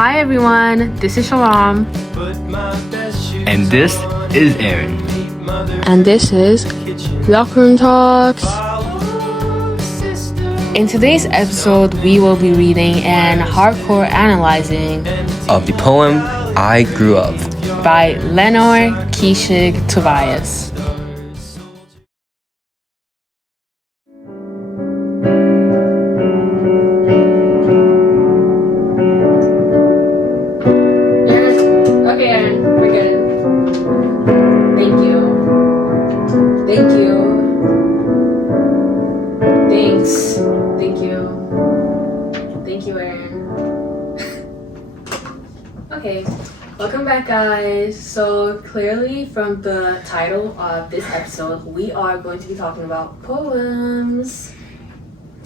Hi everyone, this is Sharam. And this is Aaron. And this is Locker Room Talks. In today's episode, we will be reading and hardcore analyzing Of the poem I Grew Up. by Lenore Kishig Tobias. Okay, Aaron, we're good. Thank you. Thank you. Thanks. Thank you. Thank you, Aaron. Okay, welcome back, guys. So clearly from the title of this episode, we are going to be talking about poems.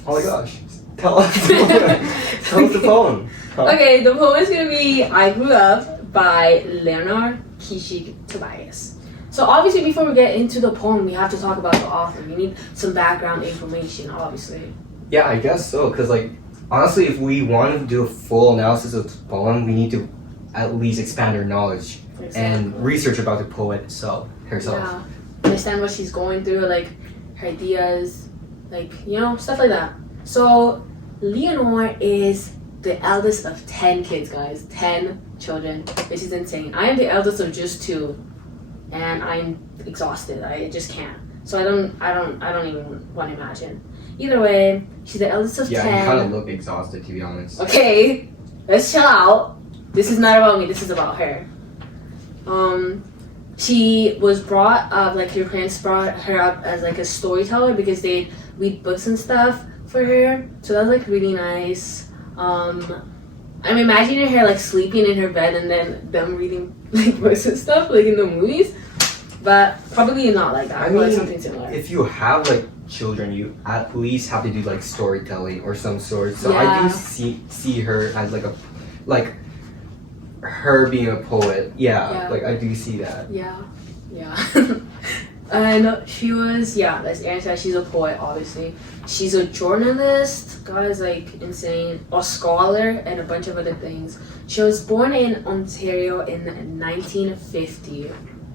Oh my gosh. Tell us the poem. Okay, the poem is going to be I Grew Up by Lenore Kishig Tobias. So obviously before we get into the poem, we have to talk about the author. We need some background information, obviously. Yeah, I guess so. Because, honestly, if we want to do a full analysis of the poem, we need to at least expand our knowledge and research about the poet herself. Yeah, understand what she's going through, like her ideas, stuff like that. So Leonore is the eldest of 10 kids, guys. 10 children. This is insane. I am the eldest of just 2, and I'm exhausted. I just can't. So I don't even want to imagine. Either way, she's the eldest of 10. Yeah, you kind of look exhausted, to be honest. Okay, let's chill out. This is not about me. This is about her. She was brought up, her parents brought her up as a storyteller because they'd read books and stuff for her. So that was really nice. I'm imagining her sleeping in her bed and then them reading books and stuff in the movies. But probably not like that. I mean, something similar. If you have children, you at least have to do storytelling or some sort. So Yeah. I do see her as her being a poet. Yeah. I do see that. Yeah. And she was, as Aaron said, she's a poet, obviously. She's a journalist, guys, insane, a scholar, and a bunch of other things. She was born in Ontario in 1950.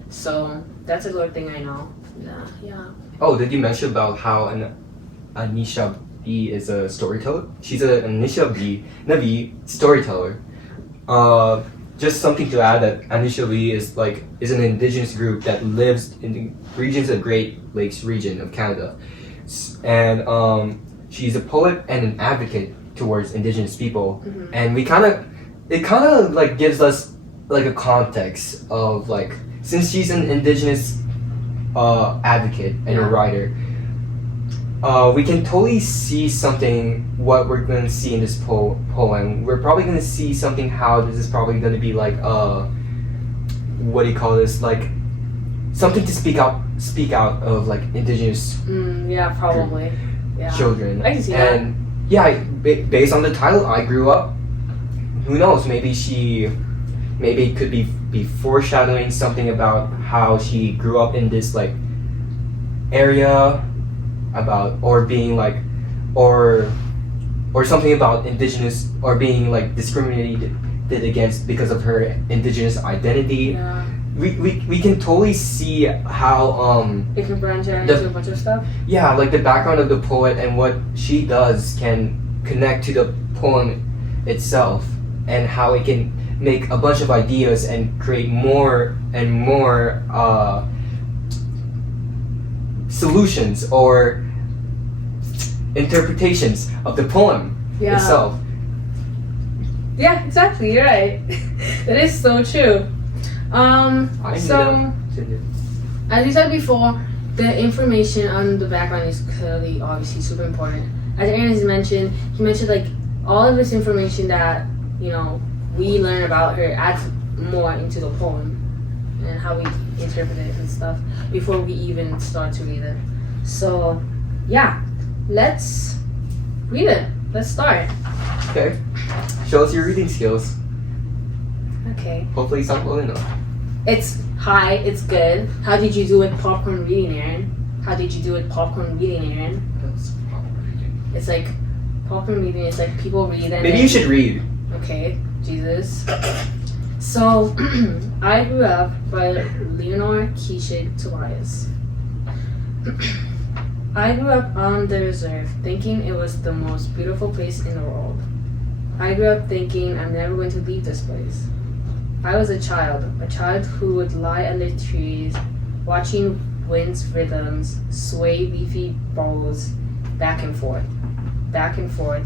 So that's a good thing I know. Yeah. Oh, did you mention about how Anisha B is a storyteller? She's an Anisha B storyteller. Just something to add that Anisha B is an indigenous group that lives in the regions of Great Lakes region of Canada, and she's a poet and an advocate towards indigenous people. Mm-hmm. And it kind of gives us a context of since she's an indigenous advocate and a writer, we can totally see what we're going to see in this poem. We're probably going to see something how this is probably going to be what do you call this, something to speak out of indigenous probably children. I can see and based on the title I Grew Up, who knows, maybe it could be foreshadowing something about how she grew up in this area about, or being or something about indigenous, or being discriminated against because of her indigenous identity. Yeah. We can totally see how It can branch out into a bunch of stuff. Yeah, the background of the poet and what she does can connect to the poem itself, and how it can make a bunch of ideas and create more and more solutions or interpretations of the poem itself. Yeah, exactly. You're right. That is so true. So, as we said before, the information on the background is clearly, obviously, super important. As Aaron has mentioned, he mentioned all of this information that we learn about her adds more into the poem and how we interpret it and stuff before we even start to read it. So, let's read it. Let's start. Okay. Show us your reading skills. Okay. Hopefully it's not low enough. It's high. It's good. How did you do with popcorn reading, Aaron? How did you do with popcorn reading, Aaron? That's probably reading. It's popcorn reading is people read and Maybe you should read. Okay. Jesus. So, I grew up by Leonore Keishig Tobias. I grew up on the reserve thinking it was the most beautiful place in the world. I grew up thinking I'm never going to leave this place. I was a child who would lie under trees, watching wind's rhythms sway leafy boughs back and forth,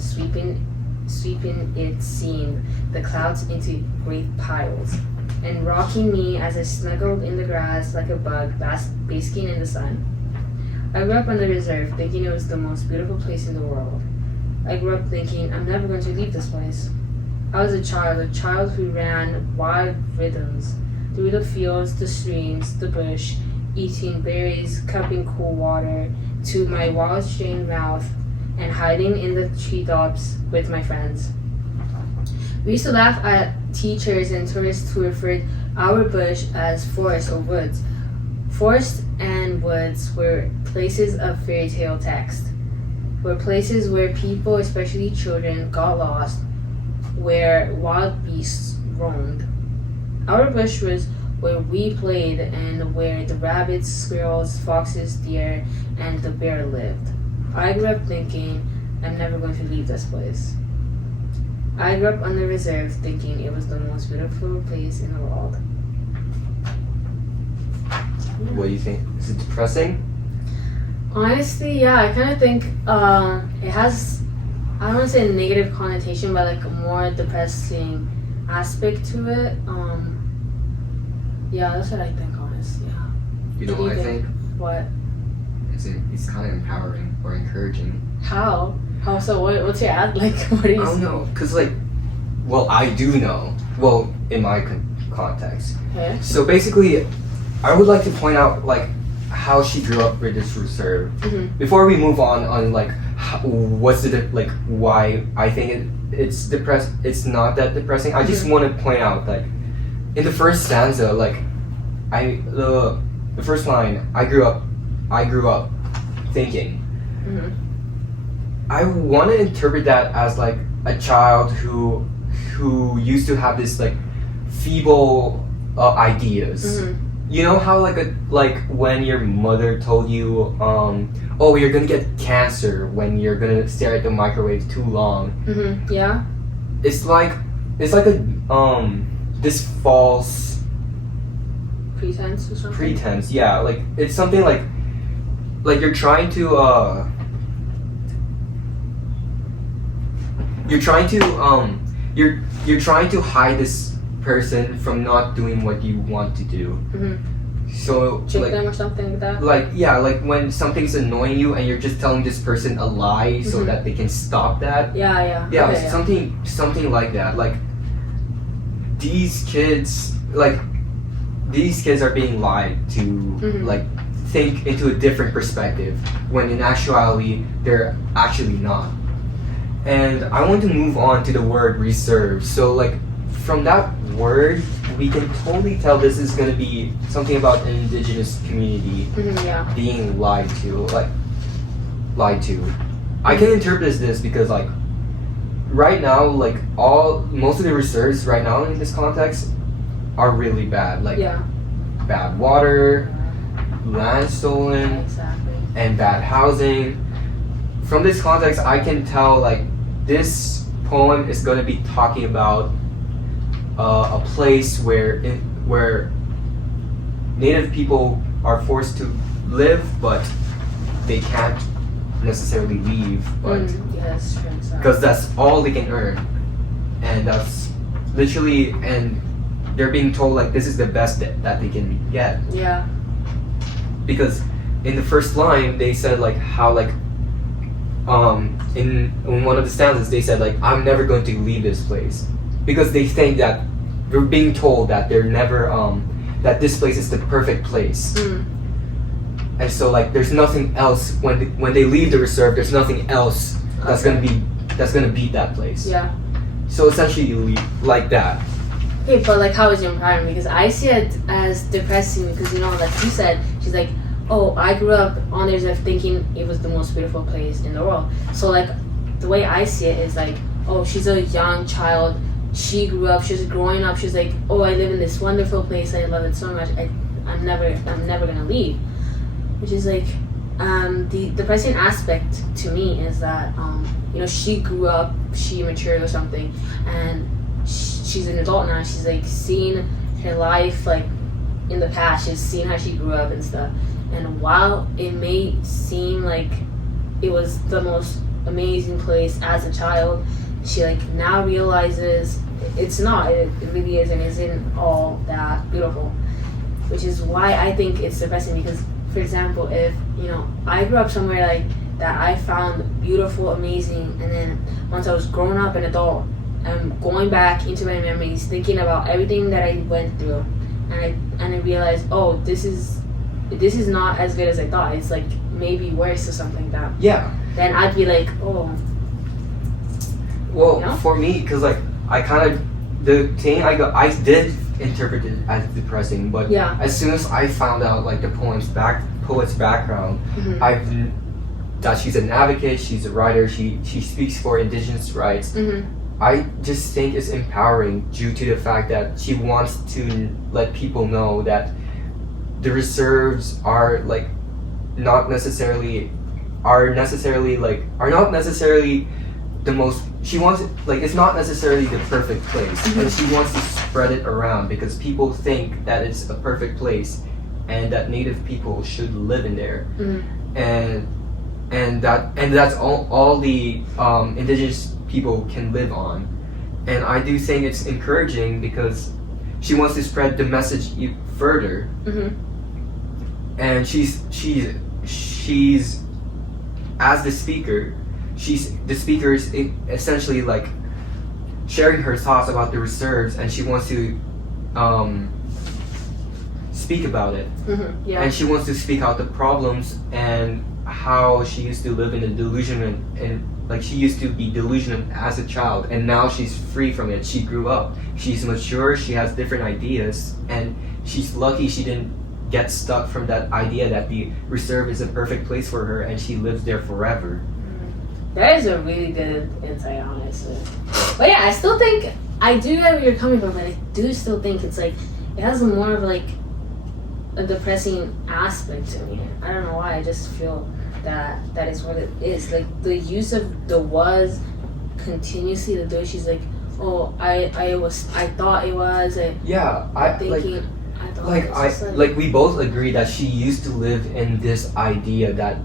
sweeping it seemed the clouds into great piles, and rocking me as I snuggled in the grass like a bug basking in the sun. I grew up on the reserve thinking it was the most beautiful place in the world. I grew up thinking I'm never going to leave this place. I was a child who ran wild rhythms through the fields, the streams, the bush, eating berries, cupping cool water to my wild-strained mouth, and hiding in the treetops with my friends. We used to laugh at teachers and tourists who referred our bush as forest or woods. Forests and woods were places of fairy tale text, were places where people, especially children, got lost, where wild beasts roamed. Our bush was where we played and where the rabbits, squirrels, foxes, deer, and the bear lived. I grew up thinking I'm never going to leave this place. I grew up on the reserve thinking it was the most beautiful place in the world. What do you think? Is it depressing? Honestly, yeah, I kind of think it has, I don't want to say a negative connotation, but like a more depressing aspect to it. Yeah, that's what I think, honestly. Yeah. You know What do what you I think? What? It's kind of empowering or encouraging. How? How so? What's your ad? Like, what do you I don't know, cause like, well, I do know. Well, in my context. Okay. So basically, I would like to point out like how she grew up with this reserve. Mhm. Before we move on like what's it like why I think it's depressed. It's not that depressing. I just want to point out like in the first stanza, like the first line, I grew up thinking. Mhm. I want to interpret that as like a child who used to have this like feeble ideas. Mhm. You know how like when your mother told you, oh, you're gonna get cancer when you're gonna stare at the microwave too long. Mhm. Yeah. It's like a this false Pretense or something. pretense. Yeah, like it's something like you're trying to you're trying to hide this person from not doing what you want to do. Mhm. So Trick like them or something like that. like yeah, like when something's annoying you and you're just telling this person a lie so Mhm. that they can stop that. Yeah. Yeah, Okay, something like that. Like these kids are being lied to, Mhm. like think into a different perspective when in actuality they're actually not. And I want to move on to the word reserve. So like from that word we can totally tell this is gonna be something about an indigenous community Mhm. Yeah. being lied to. I can interpret this because like right now like most of the reserves right now in this context are really bad. Like Yeah. bad water, land stolen, Exactly. and bad housing. From this context I can tell like this poem is gonna be talking about a place where native people are forced to live, but they can't necessarily leave, but Yeah, that's true. So. because that's all they can earn, and that's literally, and they're being told like this is the best that they can get. Yeah. Because in the first line they said like how like in one of the stanzas they said like I'm never going to leave this place, because they think that they're being told that they're never that this place is the perfect place. Mm. And so like there's nothing else when they leave the reserve, there's nothing else that's Okay. gonna beat that place. Yeah. So essentially you leave like that. Okay, but like, how is it empowering? Because I see it as depressing. Because like you said, she's like, oh, I grew up on the reserve thinking it was the most beautiful place in the world. So like, the way I see it is like, oh, she's a young child she grew up, she was growing up, she's like, oh, I live in this wonderful place, I love it so much, I'm never gonna leave. Which is like, the depressing aspect to me is that, you know, she grew up, she matured or something, and she's an adult now, she's like seeing her life like in the past, she's seen how she grew up and stuff. And while it may seem like it was the most amazing place as a child, she like now realizes it's not. It really isn't all that beautiful. Which is why I think it's depressing, because, for example, if, you know, I grew up somewhere like that I found beautiful, amazing, and then once I was grown up and adult, I'm going back into my memories, thinking about everything that I went through, and I realized, oh, this is not as good as I thought. It's like maybe worse or something like that. Yeah. Then I'd be like, oh. Well, You know? for me, because like I kind of the thing I did interpret it as depressing, but Yeah. as soon as I found out like the poet's background, Mhm. that she's an advocate, she's a writer, she speaks for indigenous rights. Mhm. I just think it's empowering due to the fact that she wants to let people know that the reserves are like not necessarily the most, she wants it, like, it's not necessarily the perfect place, and she wants to spread it around because people think that it's a perfect place and that Native people should live in there. And that's all the indigenous people can live on. And I do think it's encouraging because she wants to spread the message further. And she's as the speaker is essentially like sharing her thoughts about the reserves, and she wants to speak about it. Yeah. And she wants to speak out the problems and how she used to live in a delusion, and like she used to be delusional as a child, and now she's free from it. She grew up, she's mature, she has different ideas, and she's lucky she didn't get stuck from that idea that the reserve is a perfect place for her and she lives there forever. That is a really good insight, honestly. But yeah, I still think, I do get where you're coming from, but I do still think it's like, it has more of like a depressing aspect to me. I don't know why, I just feel that is what it is. Like the use of the was continuously, the way she's like, oh, I thought it was, I thinking, like we both agree that she used to live in this idea that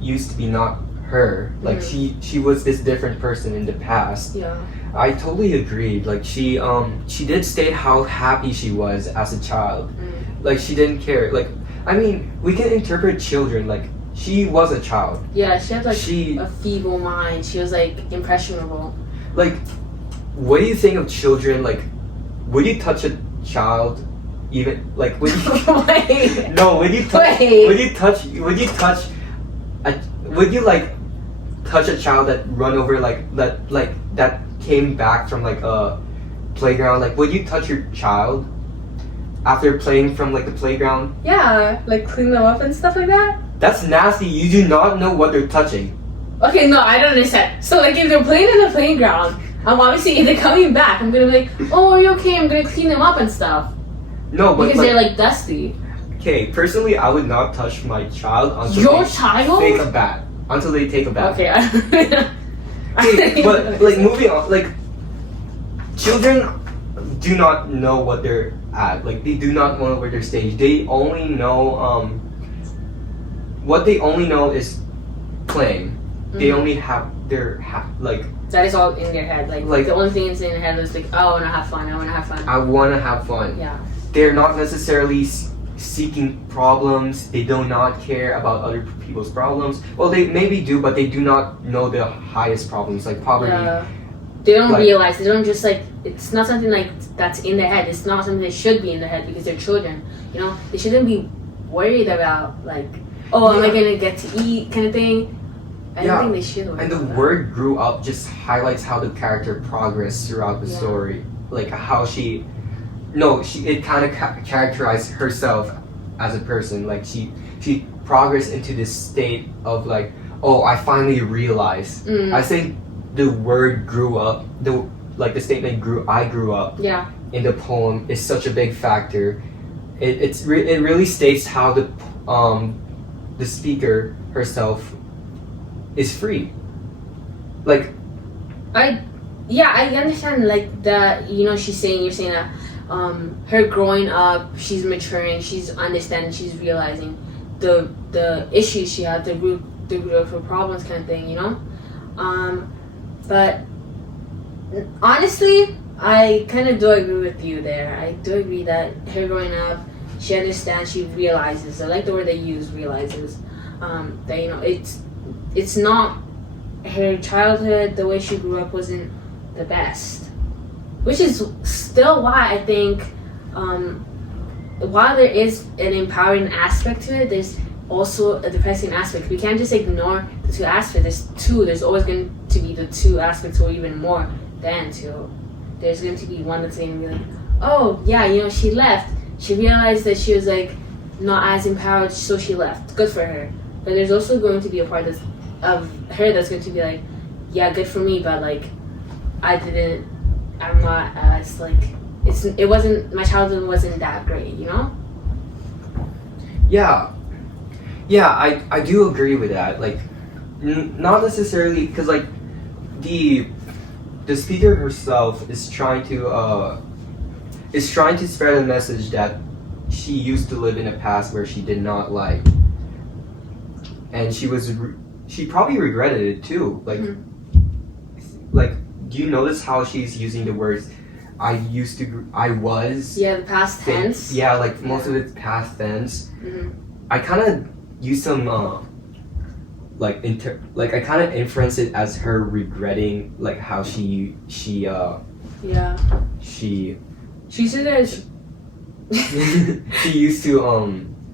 used to be not her. Like she was this different person in the past. Yeah. I totally agreed. Like she did state how happy she was as a child. Like she didn't care. Like, I mean, we can interpret children. Like she was a child. Yeah, she had like a feeble mind. She was like impressionable. Like, what do you think of children? Like, would you touch a child? Even like would you? Wait. No, would you touch? Wait. Would you like touch a child that run over that came back from like a playground? Like, would you touch your child after playing from like the playground? Yeah, like clean them up and stuff like that. That's nasty. You do not know what they're touching. Okay, no, I don't understand. So like if they're playing in the playground, obviously if they're coming back, I'm gonna be like, oh, are you okay? I'm gonna clean them up and stuff. No, but because they're like dusty. Okay, personally, I would not touch my child until Your they child? take a bath. Until they take a bath. Okay. Okay, but like moving on, like children do not know what they're at. Like they do not know where their stage. They only know what they only know is playing. They only have their like. That is all in their head. Like the only thing that's in their head is like, oh, I wanna have fun. I wanna have fun. I wanna have fun. Yeah. They're not necessarily seeking problems. They do not care about other people's problems. Well, they maybe do, but they do not know the highest problems, like poverty. Yeah. They don't realize. They don't just like. It's not something like that's in their head. It's not something that should be in their head because they're children. You know, they shouldn't be worried about like, oh, am I gonna get to eat kind of thing. I don't think they should. And the word "grew up" just highlights how the character progressed throughout the story. Like how it kind of characterized herself as a person. Like she progressed into this state of like, oh, I finally realized. I think the word grew up, the statement I grew up Yeah. in the poem is such a big factor. It really states how the speaker herself is free. Like, I understand like that. You're saying that her growing up, she's maturing, she's understanding, she's realizing the issues she had, the root of her problems, kind of thing. But honestly, I kind of do agree with you there. I do agree that her growing up, she understands, she realizes. I like the word they use, realizes. That it's not her childhood. The way she grew up wasn't the best, which is still why I think, while there is an empowering aspect to it, there's also a depressing aspect. We can't just ignore the two aspects. There's two. There's always going to be the two aspects, or even more than two. There's going to be one that's going to be like, oh yeah, she left. She realized that she was like not as empowered, so she left. Good for her. But there's also going to be a part of her that's going to be like, yeah, good for me, but like I'm not as like it wasn't, my childhood wasn't that great. Yeah, I do agree with that. Like, not necessarily because like the speaker herself is trying to spread a message that she used to live in a past where she did not like, and she probably regretted it too. Like, like, do you notice how she's using the words I was? Yeah, the past tense. Yeah, like most of it's past tense. Mm-hmm. I kind of use some I kind of inference it as her regretting like how she Yeah. she said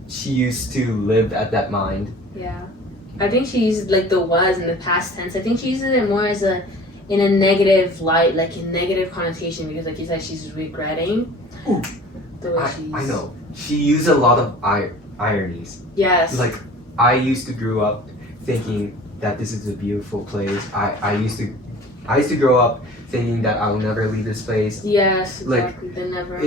she used to live at that mind. Yeah. I think she uses like the was in the past tense. I think she uses it more as in a negative light, like a negative connotation, because like you said, she's regretting. Ooh. The way she's... I know. She used a lot of ironies. Yes. Like, I used to grow up thinking that this is a beautiful place. I used to grow up thinking that I will never leave this place. Yes, exactly. Like, they never...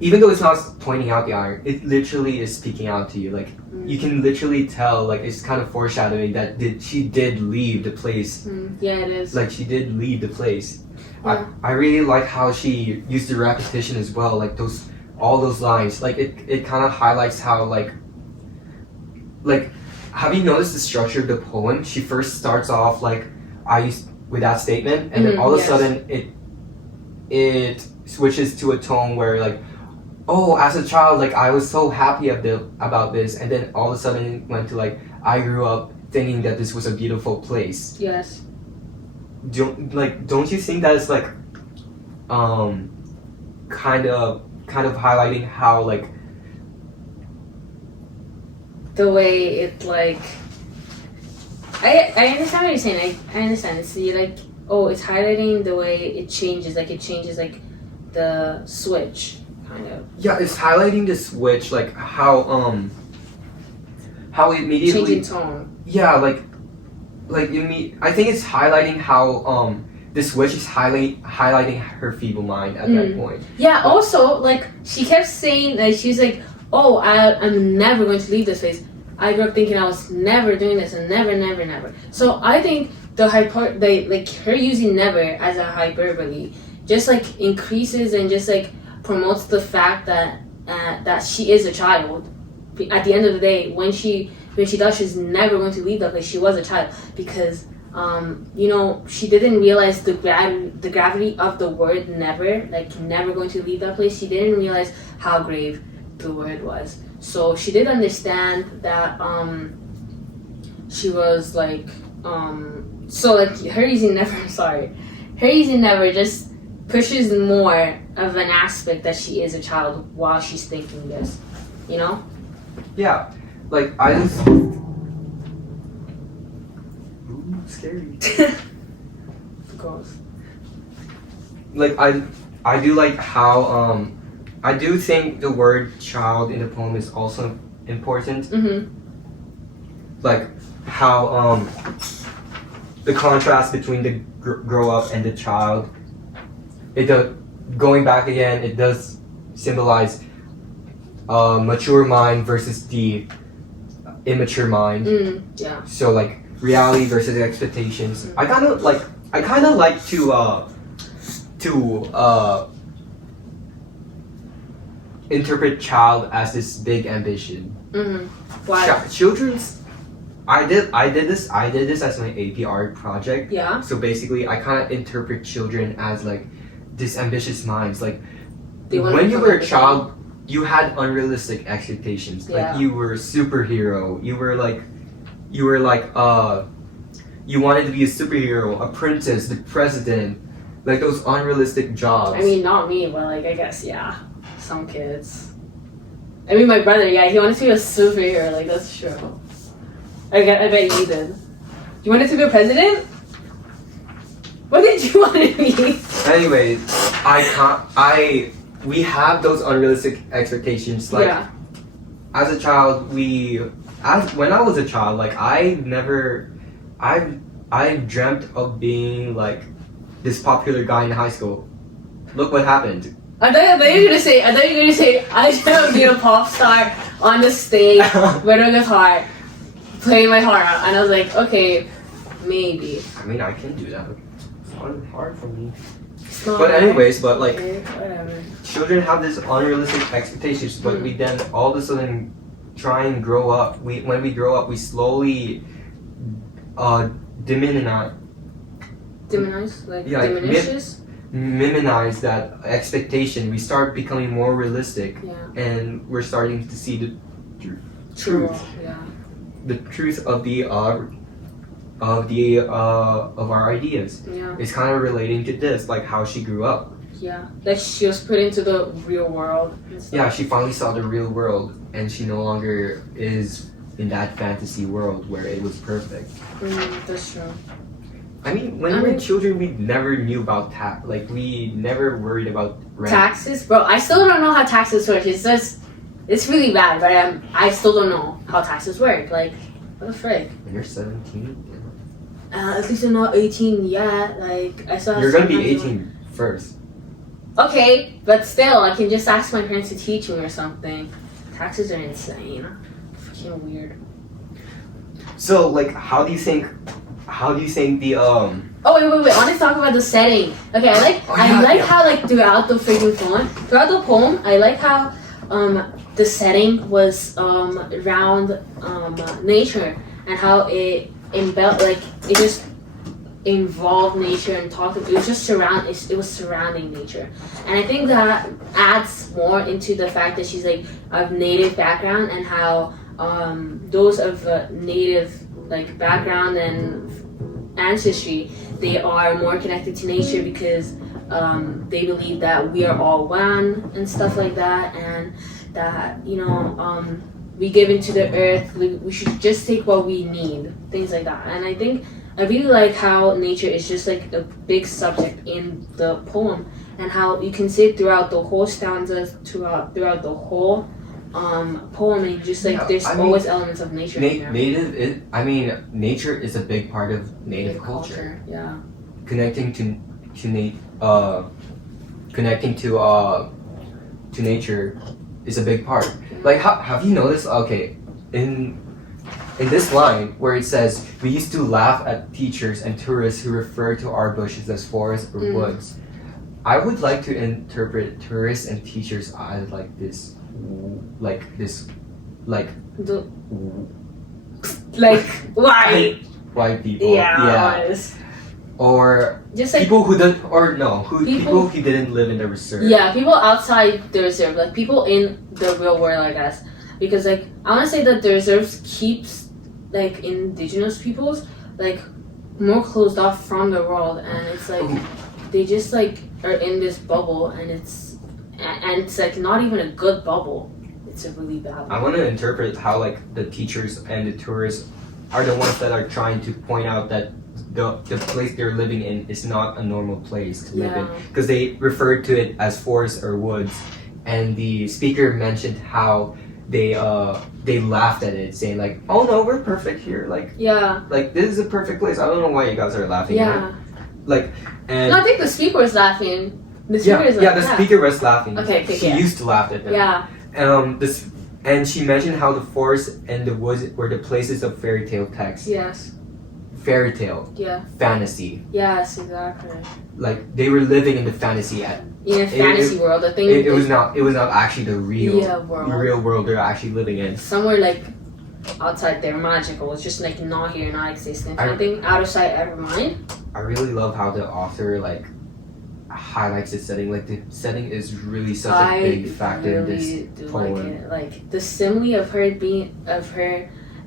even though it's not pointing out the iron, it literally is speaking out to you. Like, you can literally tell, like, it's kind of foreshadowing that she did leave the place. Yeah, it is. Like, she did leave the place. Yeah. I really like how she used the repetition as well. Like, all those lines. Like, it kind of highlights how, like, have you noticed the structure of the poem? She first starts off, like, with that statement, and then all of a sudden it switches to a tone where like, oh, as a child, like I was so happy about this, and then all of a sudden it went to like, I grew up thinking that this was a beautiful place. Yes. Don't you think that it's like kind of highlighting how like the way it like I understand what you're saying. I understand. So you're like, oh, it's highlighting the way it changes. Like it changes like the switch, kind of. Yeah, it's highlighting the switch, like how immediately changing tone. Yeah, I think it's highlighting how the switch is highlighting her feeble mind at that point. Yeah. Also, like she kept saying that she was like, oh, I'm never going to leave this place. I grew up thinking I was never doing this and never. So I think her using never as a hyperbole just like increases and just like promotes the fact that that she is a child. At the end of the day, when she thought she was never going to leave that place, she was a child because she didn't realize the gravity of the word never, like never going to leave that place. She didn't realize how grave the word was. So she did understand that she was like so like her using never just pushes more of an aspect that she is a child while she's thinking this, Yeah, like I just scary. Gross. Like I do like how I do think the word child in the poem is also important. Mm-hmm. Like how the contrast between the grow up and the child. It does, going back again, it does symbolize mature mind versus the immature mind. Yeah. So like reality versus expectations. I kind of like to interpret child as this big ambition. Why? Children's. I did this as my AP art project. Yeah. So basically, I kind of interpret children as like this ambitious minds. Like They wanna when you become were a independent. child, you had unrealistic expectations. Yeah. Like you were a superhero. You were like you wanted to be a superhero, a princess, the president. Like those unrealistic jobs. I mean, not me, but like I guess some kids. I mean, my brother, he wanted to be a superhero. Like that's true. I bet you did. You wanted to be a president? What did you want to be? Anyways, we have those unrealistic expectations. Like as a child, when I was a child, like I dreamt of being like this popular guy in high school. Look what happened. I thought you were gonna say, I dreamt of being a pop star on the stage with a guitar, playing my heart out, and I was like, okay, maybe. I mean, I can do that. It's hard for me. It's not But hard. anyways, but like Okay, whatever. children have this unrealistic expectations, but we then all of a sudden try and grow up. When we grow up, we slowly minimize that expectation. We start becoming more realistic, and we're starting to see the truth. The truth of our ideas. It's kind of relating to this, like how she grew up. Like she was put into the real world. And stuff. Yeah, she finally saw the real world, and she no longer is in that fantasy world where it was perfect. That's true. I mean, when we were children, we never knew about tax. Like, we never worried about rent. Taxes, bro. I still don't know how taxes work. It's really bad, but I still don't know how taxes work. Like, what the frick? When you're 17, At least I'm not 18 yet. Like, I still have. you're gonna be 18 first. Okay, but still, I can just ask my parents to teach me or something. Taxes are insane. Freaking weird. So, like, how do you think the Oh wait! I want to talk about the setting. Okay, I like how like throughout the freaking poem, I like how the setting was around nature and how it just involved nature and talked. It was just surrounding nature, and I think that adds more into the fact that she's like of native background and how those of native like background and ancestry, they are more connected to nature because they believe that we are all one and stuff like that, and that we give into the earth. We should just take what we need, things like that. And I think I really like how nature is just like a big subject in the poem, and how you can see it throughout the whole stanzas, throughout the whole poem, and just like there's always elements of nature. Nature is a big part of native culture. Yeah. Connecting to nature is a big part. Like, have you noticed? Okay, in this line where it says, "We used to laugh at teachers and tourists who refer to our bushes as forests or woods." I would like to interpret tourists and teachers as why? White people. Yeah. Or Just like people who didn't live in the reserve. Yeah, people outside the reserve, like people in the real world, I guess. Because like I want to say that the reserves keeps like indigenous peoples like more closed off from the world, and it's like they just like are in this bubble, and it's like not even a good bubble. It's a really bad bubble. I want to interpret how like the teachers and the tourists are the ones that are trying to point out that the place they're living in is not a normal place to live in, because they referred to it as forests or woods, and the speaker mentioned how they laughed at it, saying like, "Oh no, we're perfect here. Like this is a perfect place. I don't know why you guys are laughing." Yeah. Like, and No, I think the speaker was laughing. The speaker is like, the speaker was laughing. Okay, She used to laugh at them. Yeah. And she mentioned how the forest and the woods were the places of fairy tale text. Yes. Fairy tale. Yeah. Fantasy. Yes, exactly. Like they were living in the fantasy In a fantasy world, the thing. It was not actually the real world they're actually living in. Somewhere like outside there, magical. It's just like not here, not existent. Kind of thing. Out of sight, out of mind. I really love how the author like highlights the setting. Like the setting is really such a big factor in this poem. Like it. Like the simile of her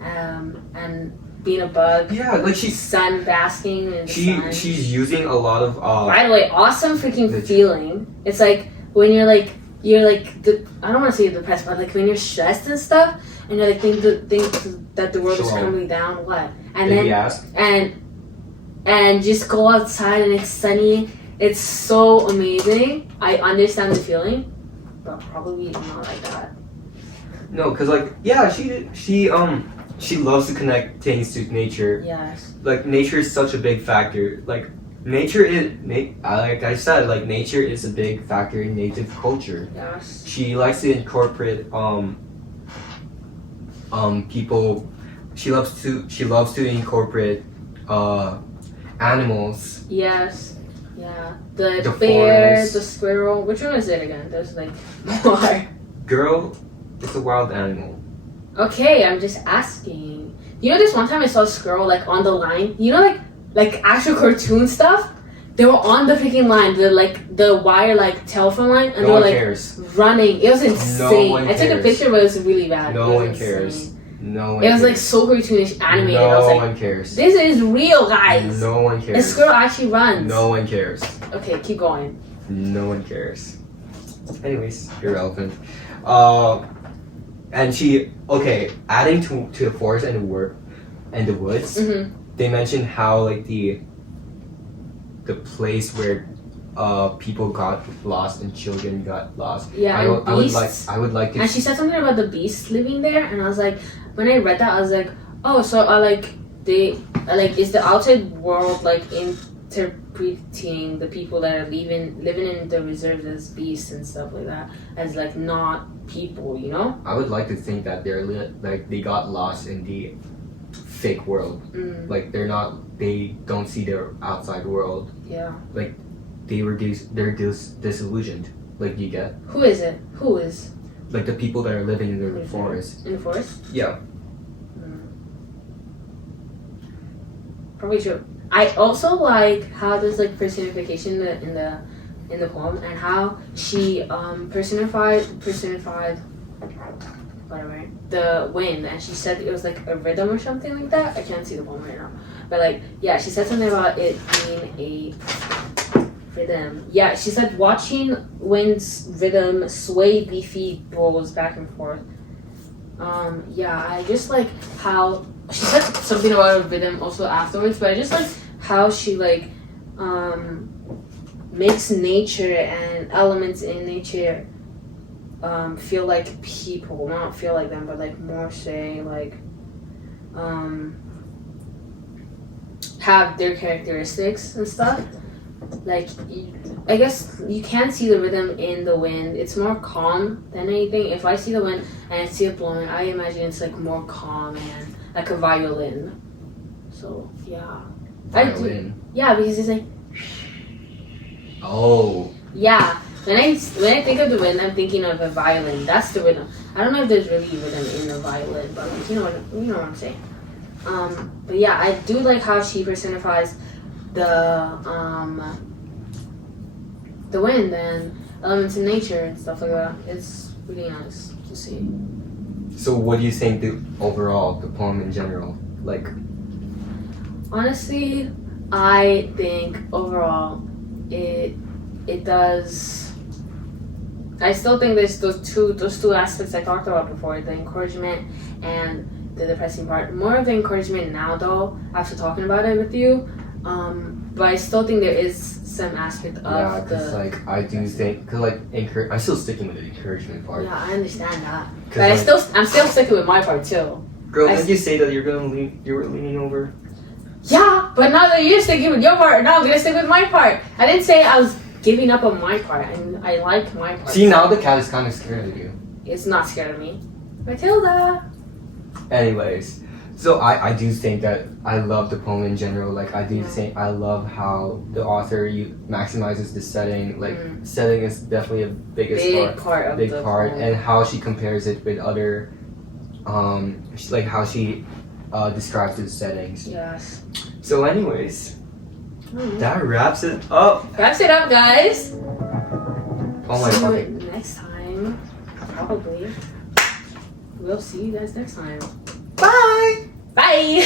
and being a bug. Yeah, like she's sun basking in the sun. She's using a lot of By the way, awesome freaking feeling. It's like when you're like I don't want to say depressed, but like when you're stressed and stuff, and you're like think that the world is crumbling down. What? And then and just go outside and it's sunny. It's so amazing. I understand the feeling, but probably not like that. No, cause like she loves to connect things to nature. Yes. Like nature is such a big factor. Like nature is like I said, like nature is a big factor in native culture. Yes. She likes to incorporate people. She loves to incorporate animals. Yes. Yeah. The bear, forest. the squirrel. Which one is it again? There's like more. Girl, it's a wild animal. Okay, I'm just asking. You know, this one time I saw a squirrel like on the line. You know, like actual cartoon stuff. They were on the freaking line, the wire like telephone line, and they were like running. It was insane. I took a picture, but it was really bad. No one cares. No one. It was like so cartoonish, animated. I was like, no one cares. This is real, guys. No one cares. The squirrel actually runs. No one cares. Okay, keep going. No one cares. Anyways, irrelevant. And adding to the forest and the woods. Mm-hmm. They mentioned how like the place where people got lost and children got lost. Yeah, I would like to. And she said something about the beasts living there, and I was like, when I read that, I was like, oh, so is the outside world like interpreting the people that are living in the reserves as beasts and stuff like that as like not people, you know? I would like to think that they got lost in the fake world. Like they don't see their outside world. Yeah. Like they're disillusioned. Like you get. Who is it? Who is? Like the people that are living in the forest. In the forest? Yeah. Probably true. I also like how there's like personification in the poem, and how she personified whatever the wind, and she said it was like a rhythm or something like that. I can't see the poem right now, but like yeah, she said something about it being a rhythm. Yeah, she said watching wind's rhythm sway leafy boughs back and forth. Yeah, I just like how she said something about a rhythm also afterwards, but I just like how she like makes nature and elements in nature feel like people, not feel like them, but like more say like have their characteristics and stuff. Like I guess you can see the rhythm in the wind. It's more calm than anything. If I see the wind and I see it blowing, I imagine it's like more calm and like a violin. So yeah, Violin. Yeah, because it's like. Oh. Yeah. When I think of the wind, I'm thinking of a violin. That's the rhythm. I don't know if there's really rhythm in a violin, but like, you know what I'm saying. But yeah, I do like how she personifies the wind and elements in nature and stuff like that. It's really nice to see. So what do you think the poem in general, like? Honestly, I think overall it does. I still think there's those two aspects I talked about before, the encouragement and the depressing part. More of the encouragement now though, after talking about it with you. But I still think there is some aspect of Yeah, the. because like I do think, cause like I'm still sticking with the encouragement part. Yeah, I understand that, 'Cause, but like, I'm still sticking with my part too. girl, I- didn't you say that you were leaning over? Yeah, but now that you're sticking with your part, now I'm gonna stick with my part. I didn't say I was giving up on my part, and I like my part. See, now the cat is kind of scared of you. It's not scared of me. Matilda. Anyways, so I do think that I love the poem in general. Like I do Yeah. think I love how the author maximizes the setting. Like Mm. setting is definitely a biggest Big part of big the part, poem. and how she compares it with other, like how she describes the settings. Yes. So, anyways, Mm. that wraps it up. Wraps it up, guys. Oh my See god. you next time. Probably. We'll see you guys next time. Bye. Bye.